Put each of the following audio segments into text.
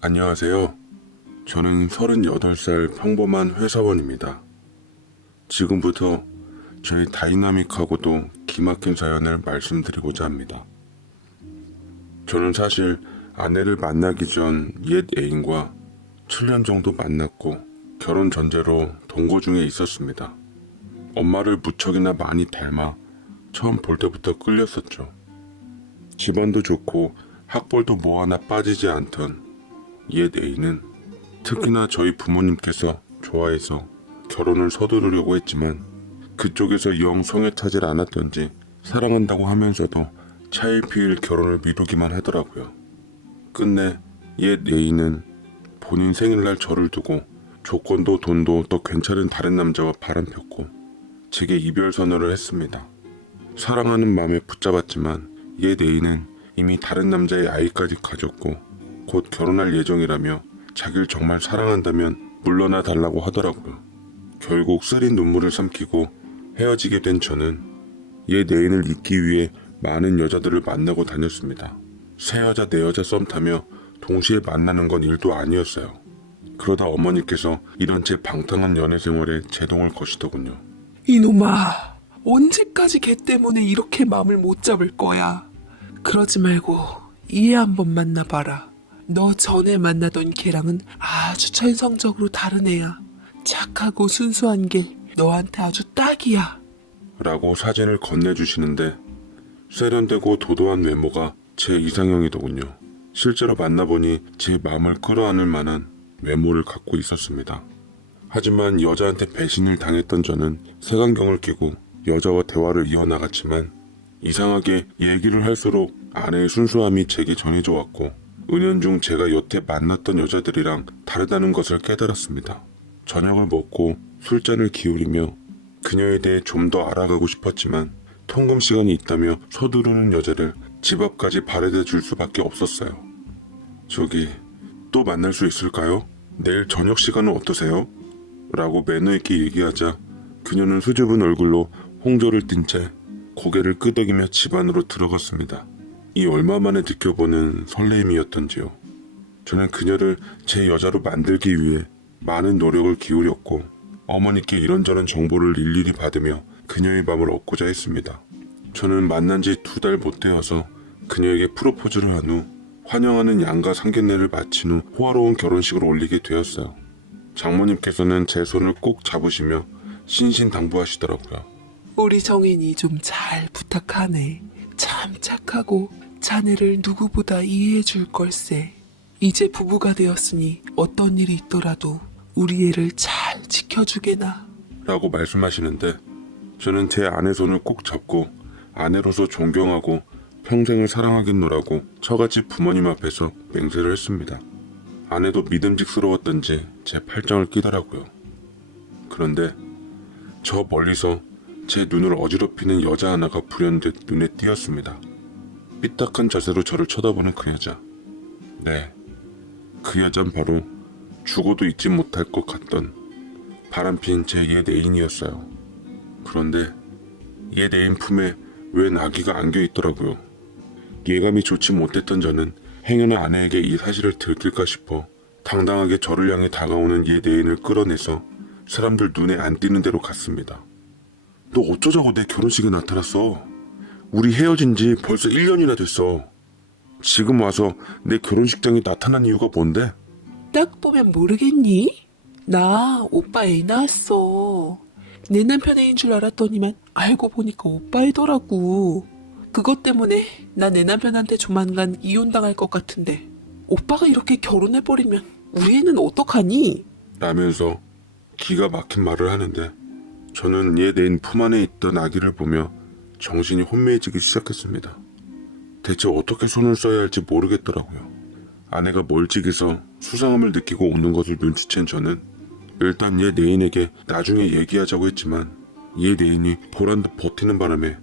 안녕하세요. 저는 38살 평범한 회사원입니다. 지금부터 저의 다이나믹하고도 기막힌 사연을 말씀드리고자 합니다. 저는 사실 아내를 만나기 전 옛 애인과 7년 정도 만났고 결혼 전제로 동거 중에 있었습니다. 엄마를 무척이나 많이 닮아 처음 볼 때부터 끌렸었죠. 집안도 좋고 학벌도 뭐 하나 빠지지 않던 옛 애인은 특히나 저희 부모님께서 좋아해서 결혼을 서두르려고 했지만 그쪽에서 영 성에 차질 않았던지 사랑한다고 하면서도 차일피일 결혼을 미루기만 하더라고요. 끝내 옛 애인은 본인 생일날 저를 두고 조건도 돈도 더 괜찮은 다른 남자와 바람폈고 제게 이별 선언을 했습니다. 사랑하는 마음에 붙잡았지만 옛 애인은 이미 다른 남자의 아이까지 가졌고 곧 결혼할 예정이라며 자기를 정말 사랑한다면 물러나 달라고 하더라고요. 결국 쓰린 눈물을 삼키고 헤어지게 된 저는 옛 애인을 잊기 위해 많은 여자들을 만나고 다녔습니다. 새 여자 내 여자 썸 타며 동시에 만나는 건 일도 아니었어요. 그러다 어머니께서 이런 제 방탕한 연애 생활에 제동을 거시더군요. 이놈아, 언제까지 걔 때문에 이렇게 마음을 못 잡을 거야? 그러지 말고 이해 한번 만나봐라. 너 전에 만나던 걔랑은 아주 천성적으로 다른 애야. 착하고 순수한 게 너한테 아주 딱이야. 라고 사진을 건네주시는데 세련되고 도도한 외모가 제 이상형이더군요. 실제로 만나보니 제 마음을 끌어안을 만한 외모를 갖고 있었습니다. 하지만 여자한테 배신을 당했던 저는 색안경을 끼고 여자와 대화를 이어나갔지만 이상하게 얘기를 할수록 아내의 순수함이 제게 전해져 왔고 은연중 제가 여태 만났던 여자들이랑 다르다는 것을 깨달았습니다. 저녁을 먹고 술잔을 기울이며 그녀에 대해 좀 더 알아가고 싶었지만 통금 시간이 있다며 서두르는 여자를 집 앞까지 바래다 줄 수밖에 없었어요. 저기 또 만날 수 있을까요? 내일 저녁 시간은 어떠세요? 라고 매너 있게 얘기하자 그녀는 수줍은 얼굴로 홍조를 띤 채 고개를 끄덕이며 집 안으로 들어갔습니다. 이 얼마 만에 느껴보는 설레임이었던지요. 저는 그녀를 제 여자로 만들기 위해 많은 노력을 기울였고 어머니께 이런저런 정보를 일일이 받으며 그녀의 마음을 얻고자 했습니다. 저는 만난 지 2달 못 되어서 그녀에게 프로포즈를 한 후 환영하는 양가 상견례를 마친 후 호화로운 결혼식을 올리게 되었어요. 장모님께서는 제 손을 꼭 잡으시며 신신당부하시더라고요. 우리 정인이 좀 잘 부탁하네. 참 착하고 자네를 누구보다 이해해 줄 걸세. 이제 부부가 되었으니 어떤 일이 있더라도 우리 애를 잘 지켜주게나. 라고 말씀하시는데 저는 제 아내 손을 꼭 잡고 아내로서 존경하고 평생을 사랑하겠노라고 처갓집 부모님 앞에서 맹세를 했습니다. 아내도 믿음직스러웠던지 제 팔짱을 끼더라고요. 그런데 저 멀리서 제 눈을 어지럽히는 여자 하나가 불현듯 눈에 띄었습니다. 삐딱한 자세로 저를 쳐다보는 그 여자. 네, 그 여잔 바로 죽어도 잊지 못할 것 같던 바람핀 제 옛 애인이었어요. 그런데 옛 애인 품에 웬 아기가 안겨있더라고요. 예감이 좋지 못했던 저는 행여나 아내에게 이 사실을 들킬까 싶어 당당하게 저를 향해 다가오는 옛 애인을 끌어내서 사람들 눈에 안 띄는 데로 갔습니다. 너 어쩌자고 내 결혼식에 나타났어? 우리 헤어진 지 벌써 1년이나 됐어. 지금 와서 내 결혼식장에 나타난 이유가 뭔데? 딱 보면 모르겠니? 나 오빠 애 낳았어. 내 남편 애인 줄 알았더니만 알고 보니까 오빠애더라고. 그것 때문에 나 내 남편한테 조만간 이혼당할 것 같은데 오빠가 이렇게 결혼해버리면 우리 애는 어떡하니? 라면서 기가 막힌 말을 하는데 저는 옛 애인 품 안에 있던 아기를 보며 정신이 혼미해지기 시작했습니다. 대체 어떻게 손을 써야 할지 모르겠더라고요. 아내가 멀찍이서 수상함을 느끼고 오는 것을 눈치챈 저는 일단 옛 애인에게 나중에 얘기하자고 했지만 옛 애인이 보란듯 버티는 바람에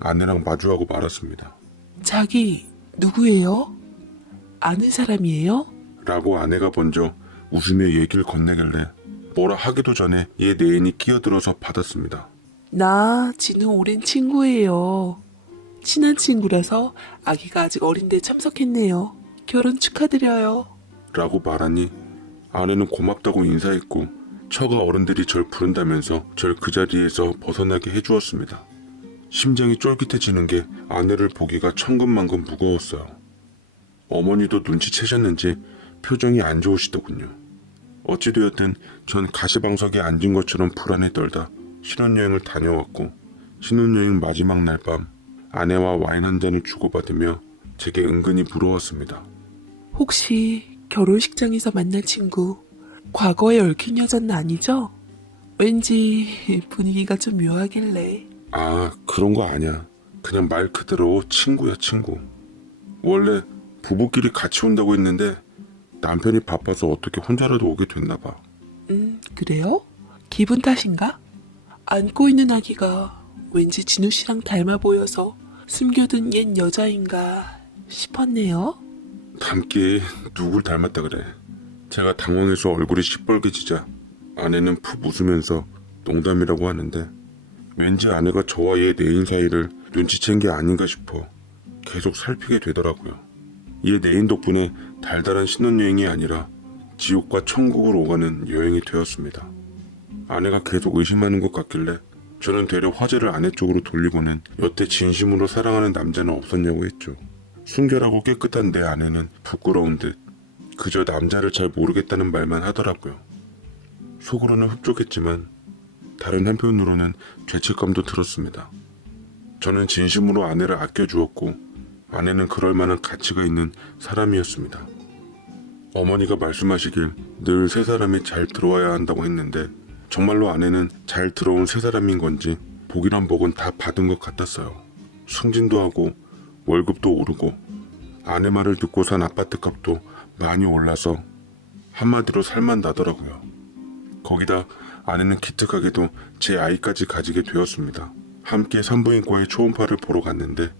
아내랑 마주하고 말았습니다. 자기 누구예요? 아는 사람이에요? 라고 아내가 먼저 웃으며 얘기를 건네길래 뭐라 하기도 전에 옛 애인이 끼어들어서 받았습니다. 나 진우 오랜 친구예요. 친한 친구라서 아기가 아직 어린데 참석했네요. 결혼 축하드려요. 라고 말하니 아내는 고맙다고 인사했고 처가 어른들이 절 부른다면서 절 그 자리에서 벗어나게 해주었습니다. 심장이 쫄깃해지는 게 아내를 보기가 천근만근 무거웠어요. 어머니도 눈치채셨는지 표정이 안 좋으시더군요. 어찌되었든 전 가시방석에 앉은 것처럼 불안에 떨다 신혼여행을 다녀왔고 신혼여행 마지막 날 밤 아내와 와인 한 잔을 주고받으며 제게 은근히 부러웠습니다. 혹시 결혼식장에서 만난 친구 과거에 얽힌 여자는 아니죠? 왠지 분위기가 좀 묘하길래. 아, 그런 거 아니야. 그냥 말 그대로 친구야, 친구. 원래 부부끼리 같이 온다고 했는데 남편이 바빠서 어떻게 혼자라도 오게 됐나 봐. 그래요? 기분 탓인가? 안고 있는 아기가 왠지 진우 씨랑 닮아 보여서 숨겨둔 옛 여자인가 싶었네요. 닮게 누굴 닮았다 그래. 제가 당황해서 얼굴이 시뻘개지자 아내는 푹 웃으면서 농담이라고 하는데 왠지 아내가 저와 얘 내인 사이를 눈치챈 게 아닌가 싶어 계속 살피게 되더라고요. 얘 내인 덕분에 달달한 신혼여행이 아니라 지옥과 천국을 오가는 여행이 되었습니다. 아내가 계속 의심하는 것 같길래 저는 되려 화제를 아내 쪽으로 돌리고는 여태 진심으로 사랑하는 남자는 없었냐고 했죠. 순결하고 깨끗한 내 아내는 부끄러운 듯 그저 남자를 잘 모르겠다는 말만 하더라고요. 속으로는 흡족했지만 다른 한편으로는 죄책감도 들었습니다. 저는 진심으로 아내를 아껴주었고 아내는 그럴 만한 가치가 있는 사람이었습니다. 어머니가 말씀하시길 늘 세 사람이 잘 들어와야 한다고 했는데 정말로 아내는 잘 들어온 세 사람인 건지 복이란 복은 다 받은 것 같았어요. 승진도 하고 월급도 오르고 아내 말을 듣고 산 아파트 값도 많이 올라서 한마디로 살만 나더라고요. 거기다 아내는 기특하게도 제 아이까지 가지게 되었습니다. 함께 산부인과에 초음파를 보러 갔는데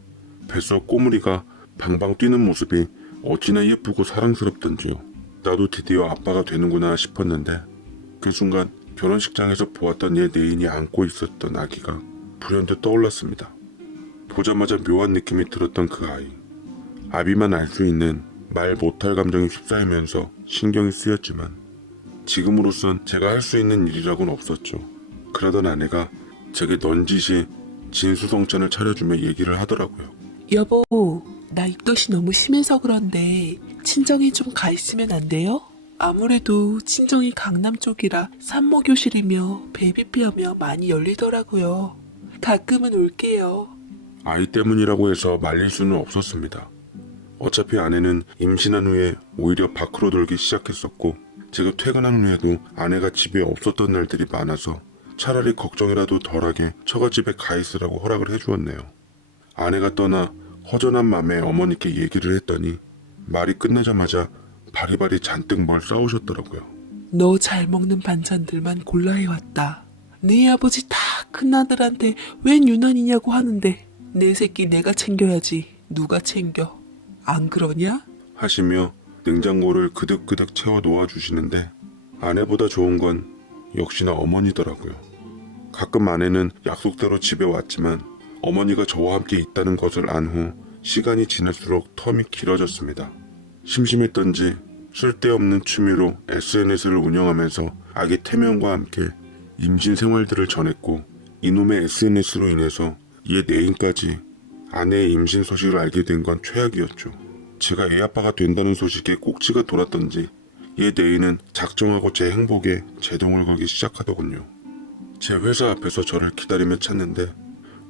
뱃속 꼬물이가 방방 뛰는 모습이 어찌나 예쁘고 사랑스럽던지요. 나도 드디어 아빠가 되는구나 싶었는데 그 순간 결혼식장에서 보았던 얘 내인이 안고 있었던 아기가 불현듯 떠올랐습니다. 보자마자 묘한 느낌이 들었던 그 아이. 아비만 알 수 있는 말 못할 감정이 휩싸이면서 신경이 쓰였지만 지금으로선 제가 할 수 있는 일이라고는 없었죠. 그러던 아내가 제게 넌지시 진수성찬을 차려주며 얘기를 하더라고요. 여보, 나 입덧이 너무 심해서 그런데 친정에 좀 가 있으면 안 돼요? 아무래도 친정이 강남 쪽이라 산모교실이며 베이비피하며 많이 열리더라고요. 가끔은 올게요. 아이 때문이라고 해서 말릴 수는 없었습니다. 어차피 아내는 임신한 후에 오히려 밖으로 돌기 시작했었고 제가 퇴근한 후에도 아내가 집에 없었던 날들이 많아서 차라리 걱정이라도 덜하게 처가집에 가 있으라고 허락을 해주었네요. 아내가 떠나 허전한 맘에 어머니께 얘기를 했더니 말이 끝나자마자 바리바리 잔뜩 뭘 싸우셨더라고요. 너 잘 먹는 반찬들만 골라 해왔다. 네 아버지 다 큰아들한테 웬 유난이냐고 하는데 내 새끼 내가 챙겨야지. 누가 챙겨? 안 그러냐? 하시며 냉장고를 그득그득 채워 놓아주시는데 아내보다 좋은 건 역시나 어머니더라고요. 가끔 아내는 약속대로 집에 왔지만 어머니가 저와 함께 있다는 것을 안 후 시간이 지날수록 텀이 길어졌습니다. 심심했던지 쓸데없는 취미로 SNS를 운영하면서 아기 태명과 함께 임신 생활들을 전했고 이놈의 SNS로 인해서 얘 내인까지 아내의 임신 소식을 알게 된 건 최악이었죠. 제가 애 아빠가 된다는 소식에 꼭지가 돌았던지 얘 내인은 작정하고 제 행복에 제동을 걸기 시작하더군요. 제 회사 앞에서 저를 기다리며 찾는데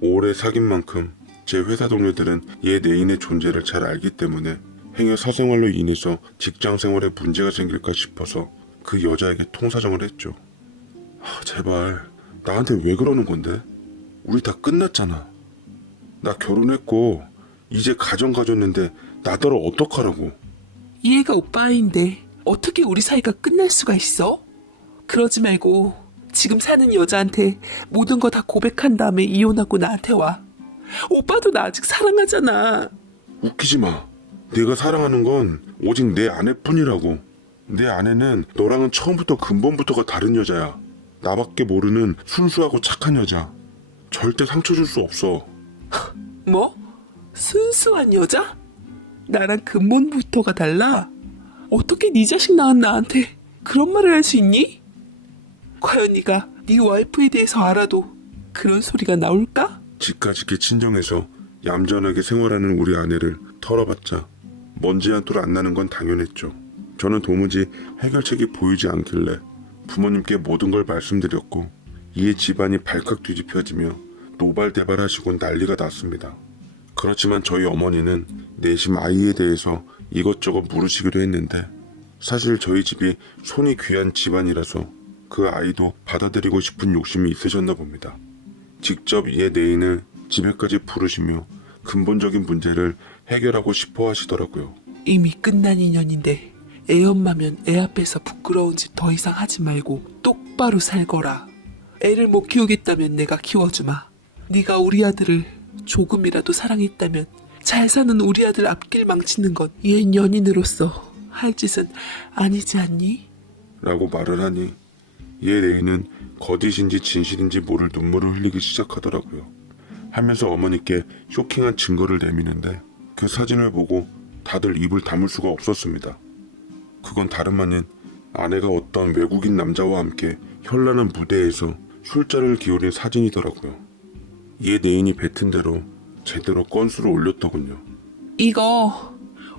오래 사귄 만큼 제 회사 동료들은 얘 내인의 존재를 잘 알기 때문에 행여 사생활로 인해서 직장 생활에 문제가 생길까 싶어서 그 여자에게 통사정을 했죠. 제발 나한테 왜 그러는 건데? 우리 다 끝났잖아. 나 결혼했고 이제 가정 가졌는데 나더러 어떡하라고. 얘가 오빠인데 어떻게 우리 사이가 끝날 수가 있어? 그러지 말고 지금 사는 여자한테 모든 거 다 고백한 다음에 이혼하고 나한테 와. 오빠도 나 아직 사랑하잖아. 웃기지 마. 내가 사랑하는 건 오직 내 아내뿐이라고. 내 아내는 너랑은 처음부터 근본부터가 다른 여자야. 나밖에 모르는 순수하고 착한 여자. 절대 상처 줄 수 없어. 뭐? 순수한 여자? 나랑 근본부터가 달라? 어떻게 네 자식 낳은 나한테 그런 말을 할 수 있니? 과연 네가 네 와이프에 대해서 알아도 그런 소리가 나올까? 집까짓게 친정에서 얌전하게 생활하는 우리 아내를 털어봤자 먼지 한 톨 안 나는 건 당연했죠. 저는 도무지 해결책이 보이지 않길래 부모님께 모든 걸 말씀드렸고 이에 집안이 발칵 뒤집혀지며 노발대발하시곤 난리가 났습니다. 그렇지만 저희 어머니는 내심 아이에 대해서 이것저것 물으시기도 했는데 사실 저희 집이 손이 귀한 집안이라서 그 아이도 받아들이고 싶은 욕심이 있으셨나 봅니다. 직접 얘 내인을 집에까지 부르시며 근본적인 문제를 해결하고 싶어 하시더라고요. 이미 끝난 인연인데 애 엄마면 애 앞에서 부끄러운 짓 더 이상 하지 말고 똑바로 살거라. 애를 못 키우겠다면 내가 키워주마. 네가 우리 아들을 조금이라도 사랑했다면 잘 사는 우리 아들 앞길 망치는 건 옛 연인으로서 할 짓은 아니지 않니? 라고 말을 하니 얘 내인은 거짓인지 진실인지 모를 눈물을 흘리기 시작하더라고요. 하면서 어머니께 쇼킹한 증거를 내미는데 그 사진을 보고 다들 입을 다물 수가 없었습니다. 그건 다름 아닌 아내가 어떤 외국인 남자와 함께 현란한 무대에서 술자를 기울인 사진이더라고요. 얘 내인이 뱉은 대로 제대로 건수를 올렸더군요. 이거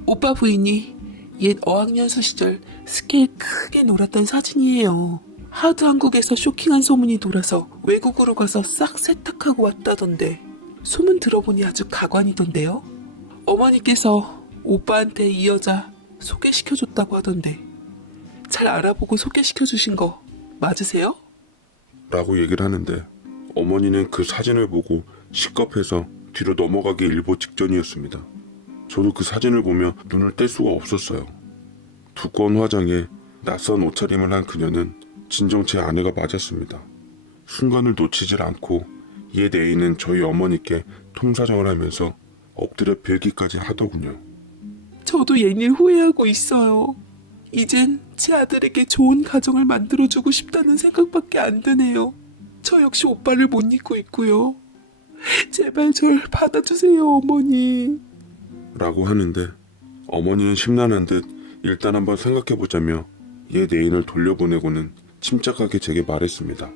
오빠 부인이 옛 어학연수 시절 스케일 크게 놀았던 사진이에요. 하도 한국에서 쇼킹한 소문이 돌아서 외국으로 가서 싹 세탁하고 왔다던데 소문 들어보니 아주 가관이던데요. 어머니께서 오빠한테 이 여자 소개시켜줬다고 하던데 잘 알아보고 소개시켜주신 거 맞으세요? 라고 얘기를 하는데 어머니는 그 사진을 보고 식겁해서 뒤로 넘어가기 일보 직전이었습니다. 저도 그 사진을 보며 눈을 뗄 수가 없었어요. 두꺼운 화장에 낯선 옷차림을 한 그녀는 진정 제 아내가 맞았습니다. 순간을 놓치질 않고 얘 내인은 저희 어머니께 통사정을 하면서 엎드려 빌기까지 하더군요. 저도 얘일 후회하고 있어요. 이젠 제 아들에게 좋은 가정을 만들어주고 싶다는 생각밖에 안 드네요. 저 역시 오빠를 못 잊고 있고요. 제발 절 받아주세요, 어머니. 라고 하는데 어머니는 심란한 듯 일단 한번 생각해보자며 얘 내인을 돌려보내고는 침착하게 제게 말했습니다.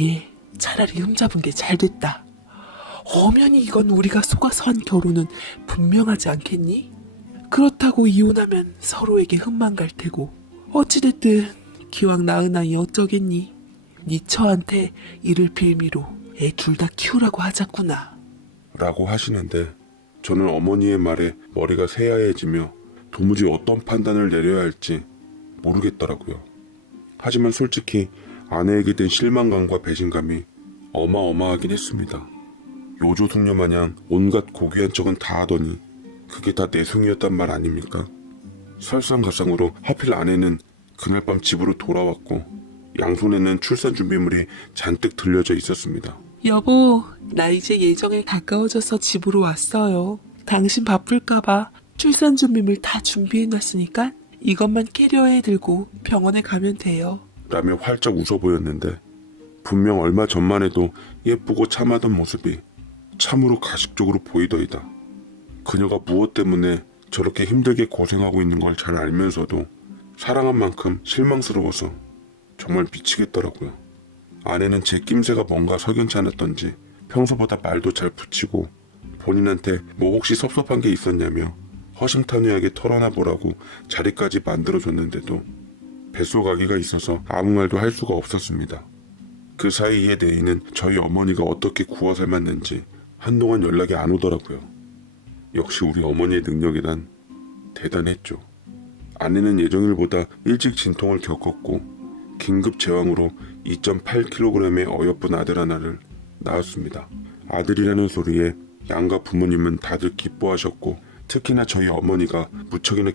얘 차라리 흠잡은 게 잘됐다. 엄연히 이건 우리가 속아서 한 결혼은 분명하지 않겠니? 그렇다고 이혼하면 서로에게 흠만 갈 테고 어찌됐든 기왕 낳은 아이 어쩌겠니? 네 처한테 이를 빌미로 애 둘 다 키우라고 하자꾸나. 라고 하시는데 저는 어머니의 말에 머리가 새하얘지며 도무지 어떤 판단을 내려야 할지 모르겠더라고요. 하지만 솔직히 아내에게 든 실망감과 배신감이 어마어마하긴 했습니다. 요조숙녀 마냥 온갖 고귀한 척은 다 하더니 그게 다 내숭이었단 말 아닙니까? 설상가상으로 하필 아내는 그날 밤 집으로 돌아왔고 양손에는 출산 준비물이 잔뜩 들려져 있었습니다. 여보, 나 이제 예정에 가까워져서 집으로 왔어요. 당신 바쁠까봐 출산 준비물 다 준비해놨으니까 이것만 캐리어에 들고 병원에 가면 돼요. 라며 활짝 웃어 보였는데 분명 얼마 전만 해도 예쁘고 참하던 모습이 참으로 가식적으로 보이더이다. 그녀가 무엇 때문에 저렇게 힘들게 고생하고 있는 걸 잘 알면서도 사랑한 만큼 실망스러워서 정말 미치겠더라고요. 아내는 제 낌새가 뭔가 석연치 않았던지 평소보다 말도 잘 붙이고 본인한테 뭐 혹시 섭섭한 게 있었냐며 허심탄회하게 털어놔 보라고 자리까지 만들어줬는데도 뱃속 아기가 있어서 아무 말도 할 수가 없었습니다. 그 사이에 내인은 저희 어머니가 어떻게 구워 삶았는지 한동안 연락이 안 오더라고요. 역시 우리 어머니의 능력이란 대단했죠. 아내는 예정일보다 일찍 진통을 겪었고 긴급 제왕으로 2.8kg의 어여쁜 아들 하나를 낳았습니다. 아들이라는 소리에 양가 부모님은 다들 기뻐하셨고 특히나 저희 어머니가 무척이나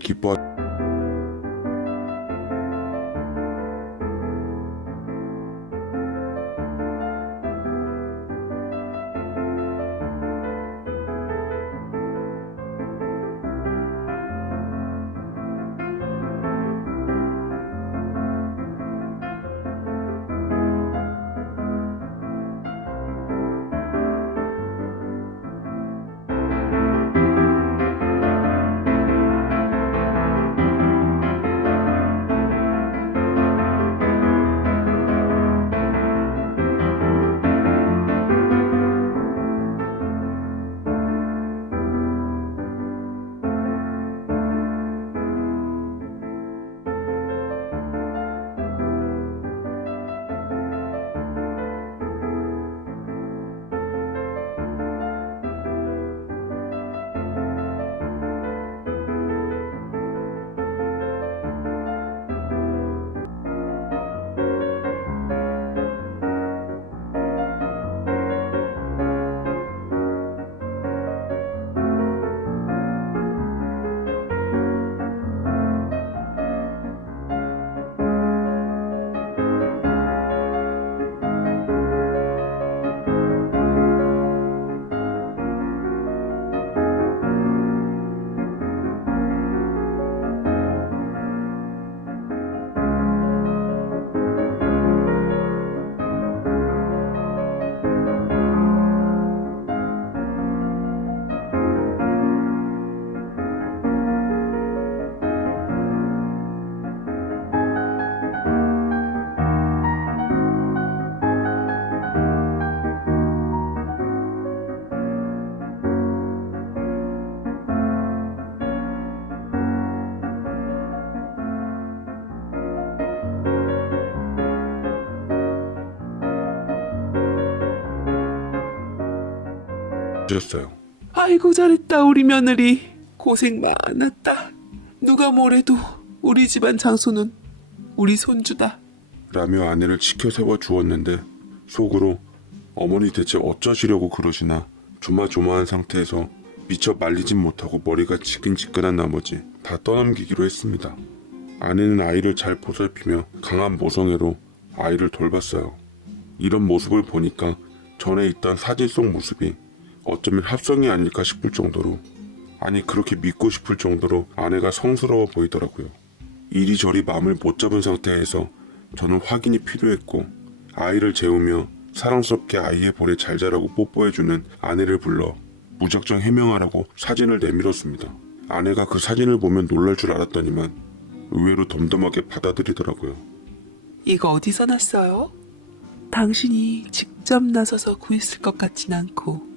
빠졌어요. 아이고 잘했다 우리 며느리. 고생 많았다. 누가 뭐래도 우리 집안 장소는 우리 손주다. 라며 아내를 치켜 세워 주었는데 속으로 어머니 대체 어쩌시려고 그러시나 조마조마한 상태에서 미처 말리진 못하고 머리가 지끈지끈한 나머지 다 떠넘기기로 했습니다. 아내는 아이를 잘 보살피며 강한 모성애로 아이를 돌봤어요. 이런 모습을 보니까 전에 있던 사진 속 모습이 어쩌면 합성이 아닐까 싶을 정도로, 아니 그렇게 믿고 싶을 정도로 아내가 성스러워 보이더라고요. 이리저리 마음을 못 잡은 상태에서 저는 확인이 필요했고 아이를 재우며 사랑스럽게 아이의 볼에 잘 자라고 뽀뽀해주는 아내를 불러 무작정 해명하라고 사진을 내밀었습니다. 아내가 그 사진을 보면 놀랄 줄 알았더니만 의외로 덤덤하게 받아들이더라고요. 이거 어디서 났어요? 당신이 직접 나서서 구했을 것 같진 않고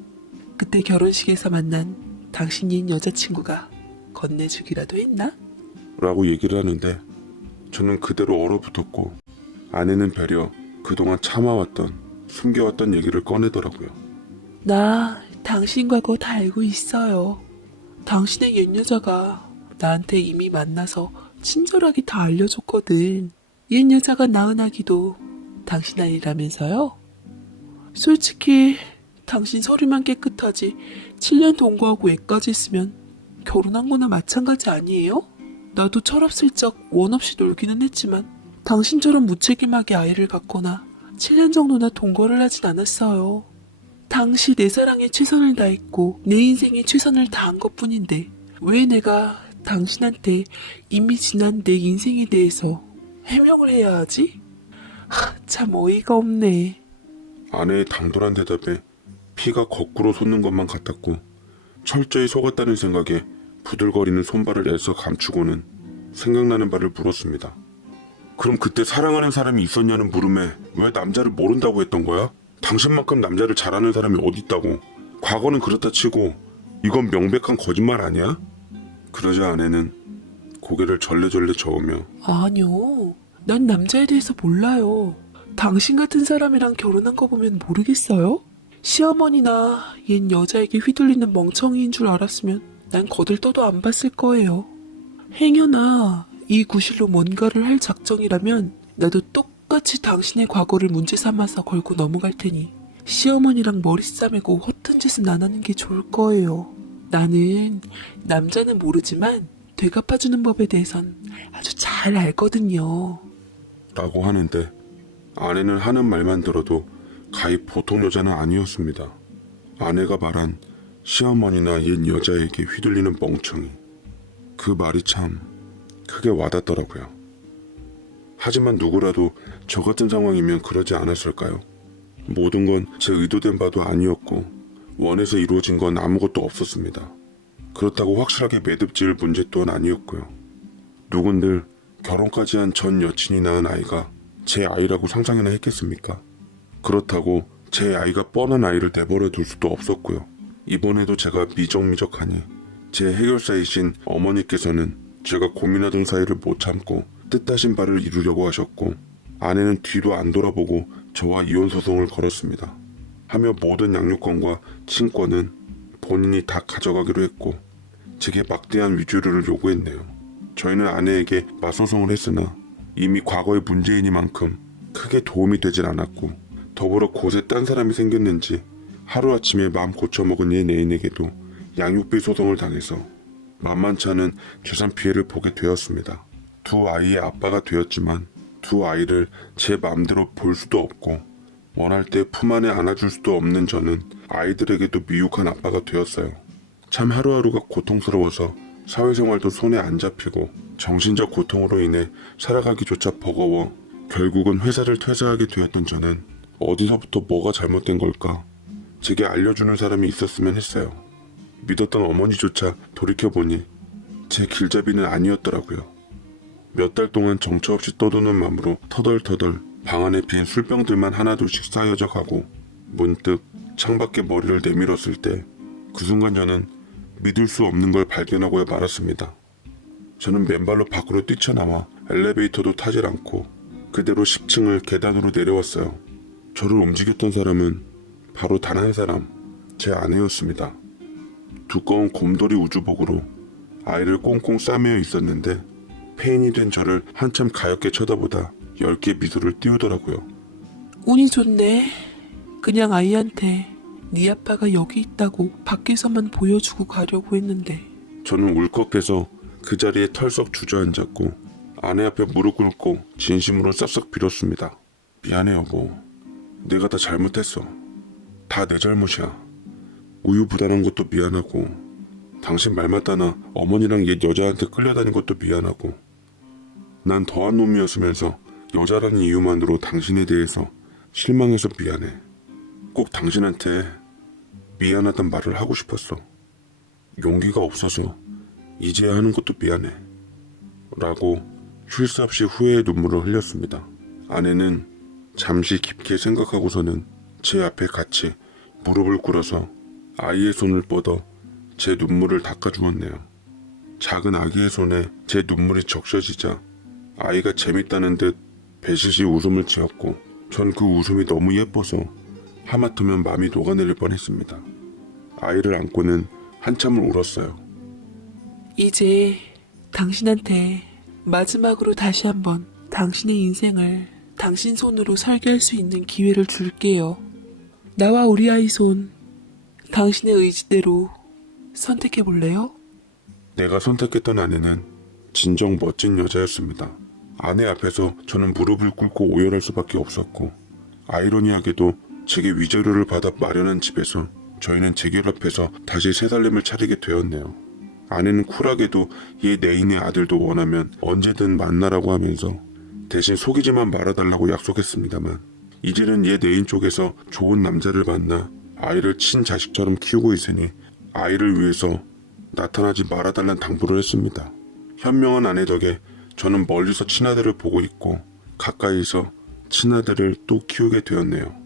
그때 결혼식에서 만난 당신 옛 여자친구가 건네주기라도 했나? 라고 얘기를 하는데 저는 그대로 얼어붙었고 아내는 되려 그동안 참아왔던 숨겨왔던 얘기를 꺼내더라고요. 나 당신 과거 다 알고 있어요. 당신의 옛 여자가 나한테 이미 만나서 친절하게 다 알려줬거든. 옛 여자가 낳은 아기도 당신 아이라면서요? 솔직히 당신 서류만 깨끗하지 7년 동거하고 애까지 있으면 결혼한 거나 마찬가지 아니에요? 나도 철없을적 원 없이 놀기는 했지만 당신처럼 무책임하게 아이를 갖거나 7년 정도나 동거를 하진 않았어요. 당시 내 사랑에 최선을 다했고 내 인생에 최선을 다한 것뿐인데 왜 내가 당신한테 이미 지난 내 인생에 대해서 해명을 해야 하지? 참 어이가 없네. 아내의 당돌한 대답에 피가 거꾸로 솟는 것만 같았고 철저히 속았다는 생각에 부들거리는 손발을 애써 감추고는 생각나는 바를 물었습니다. 그럼 그때 사랑하는 사람이 있었냐는 물음에 왜 남자를 모른다고 했던 거야? 당신만큼 남자를 잘하는 사람이 어딨다고. 과거는 그렇다 치고 이건 명백한 거짓말 아니야? 그러자 아내는 고개를 절레절레 저으며 아니요. 난 남자에 대해서 몰라요. 당신 같은 사람이랑 결혼한 거 보면 모르겠어요? 시어머니나 옛 여자에게 휘둘리는 멍청이인 줄 알았으면 난 거들떠도 안 봤을 거예요. 행여나 이 구실로 뭔가를 할 작정이라면 나도 똑같이 당신의 과거를 문제 삼아서 걸고 넘어갈 테니 시어머니랑 머리 싸매고 허튼 짓은 안 하는 게 좋을 거예요. 나는 남자는 모르지만 되갚아주는 법에 대해선 아주 잘 알거든요. 라고 하는데 아내는 하는 말만 들어도 가히 보통 여자는 아니었습니다. 아내가 말한 시어머니나 옛 여자에게 휘둘리는 멍청이. 그 말이 참 크게 와닿더라고요. 하지만 누구라도 저 같은 상황이면 그러지 않았을까요? 모든 건 제 의도된 바도 아니었고 원해서 이루어진 건 아무것도 없었습니다. 그렇다고 확실하게 매듭지을 문제 또한 아니었고요. 누군들 결혼까지 한 전 여친이 낳은 아이가 제 아이라고 상상이나 했겠습니까? 그렇다고 제 아이가 뻔한 아이를 내버려 둘 수도 없었고요. 이번에도 제가 미적미적하니 제 해결사이신 어머니께서는 제가 고민하던 사이를 못 참고 뜻하신 바를 이루려고 하셨고 아내는 뒤도 안 돌아보고 저와 이혼소송을 걸었습니다. 하며 모든 양육권과 친권은 본인이 다 가져가기로 했고 제게 막대한 위조료를 요구했네요. 저희는 아내에게 맞소송을 했으나 이미 과거의 문제이니만큼 크게 도움이 되질 않았고 더불어 곳에 딴 사람이 생겼는지 하루아침에 마음 고쳐먹은 얘 내인에게도 양육비 소송을 당해서 만만치 않은 재산 피해를 보게 되었습니다. 두 아이의 아빠가 되었지만 두 아이를 제 마음대로 볼 수도 없고 원할 때 품 안에 안아줄 수도 없는 저는 아이들에게도 미혹한 아빠가 되었어요. 참 하루하루가 고통스러워서 사회생활도 손에 안 잡히고 정신적 고통으로 인해 살아가기조차 버거워 결국은 회사를 퇴사하게 되었던 저는 어디서부터 뭐가 잘못된 걸까? 제게 알려주는 사람이 있었으면 했어요. 믿었던 어머니조차 돌이켜보니 제 길잡이는 아니었더라고요. 몇 달 동안 정처 없이 떠도는 마음으로 터덜터덜 방 안에 빈 술병들만 하나둘씩 쌓여져 가고 문득 창밖에 머리를 내밀었을 때 그 순간 저는 믿을 수 없는 걸 발견하고야 말았습니다. 저는 맨발로 밖으로 뛰쳐나와 엘리베이터도 타질 않고 그대로 10층을 계단으로 내려왔어요. 저를 움직였던 사람은 바로 단 한 사람, 제 아내였습니다. 두꺼운 곰돌이 우주복으로 아이를 꽁꽁 싸매어 있었는데 폐인이 된 저를 한참 가엾게 쳐다보다 엷게 미소를 띄우더라고요. 운이 좋네. 그냥 아이한테 네 아빠가 여기 있다고 밖에서만 보여주고 가려고 했는데. 저는 울컥해서 그 자리에 털썩 주저앉았고 아내 앞에 무릎 꿇고 진심으로 싹싹 빌었습니다. 미안해 여보. 내가 다 잘못했어. 다 내 잘못이야. 우유부단한 것도 미안하고 당신 말 맞다나 어머니랑 옛 여자한테 끌려다닌 것도 미안하고 난 더한 놈이었으면서 여자라는 이유만으로 당신에 대해서 실망해서 미안해. 꼭 당신한테 미안하단 말을 하고 싶었어. 용기가 없어서 이제야 하는 것도 미안해. 라고 쉴 새 없이 후회의 눈물을 흘렸습니다. 아내는 잠시 깊게 생각하고서는 제 앞에 같이 무릎을 꿇어서 아이의 손을 뻗어 제 눈물을 닦아주었네요. 작은 아기의 손에 제 눈물이 적셔지자 아이가 재밌다는 듯 배시시 웃음을 지었고 전 그 웃음이 너무 예뻐서 하마터면 마음이 녹아내릴 뻔했습니다. 아이를 안고는 한참을 울었어요. 이제 당신한테 마지막으로 다시 한번 당신의 인생을 당신 손으로 살게 할 수 있는 기회를 줄게요. 나와 우리 아이 손 당신의 의지대로 선택해 볼래요? 내가 선택했던 아내는 진정 멋진 여자였습니다. 아내 앞에서 저는 무릎을 꿇고 오열할 수밖에 없었고 아이러니하게도 제게 위자료를 받아 마련한 집에서 저희는 재결합해서 다시 새살림을 차리게 되었네요. 아내는 쿨하게도 얘 내인의 아들도 원하면 언제든 만나라고 하면서 대신 속이지만 말아달라고 약속했습니다만 이제는 얘 내인 쪽에서 좋은 남자를 만나 아이를 친자식처럼 키우고 있으니 아이를 위해서 나타나지 말아달란 당부를 했습니다. 현명한 아내 덕에 저는 멀리서 친아들을 보고 있고 가까이서 친아들을 또 키우게 되었네요.